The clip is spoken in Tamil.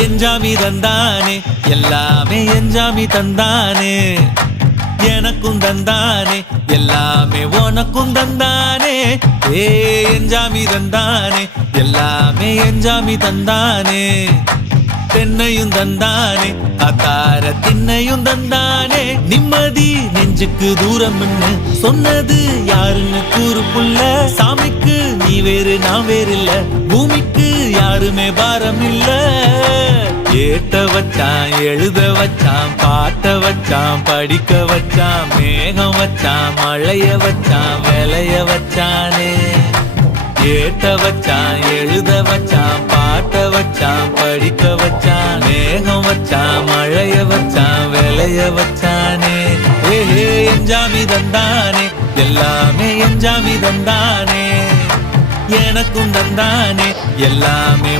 எஞ்சாமி தந்தானே எல்லாமே எஞ்சாமி தந்தானே எனக்கும் தந்தானே எல்லாமே உனக்கும் தந்தானே ஏ எஞ்சாமி தந்தானே எல்லாமே எஞ்சாமி தந்தானே தென்னையும் தந்தானே அத்தார திண்ணையும் தந்தானே நிம்மதி நெஞ்சுக்கு தூரம் சொன்னது யாருன்னு கூறுப்புள்ள சாமிக்கு நீ வேறு நான் வேறு இல்ல பூமிக்கு யாருமே பாரம் இல்ல ஏத்த வச்சான் எழுத வச்சான் பாட்ட வச்சான் படிக்க வச்சான் மேகம் வச்சான் மழைய வச்சான் விளைய வச்சானே ஏத்த வச்சான் எழுத வச்சான் பாட்ட வச்சான் படிக்க வச்சான் மேகம் வச்சான் மழைய வச்சான் விளைய வச்சானே ஏஹே எஞ்சாமி தந்தானே எல்லாமே எஞ்சாமி தந்தானே எனக்கும் தந்தானே எல்லாமே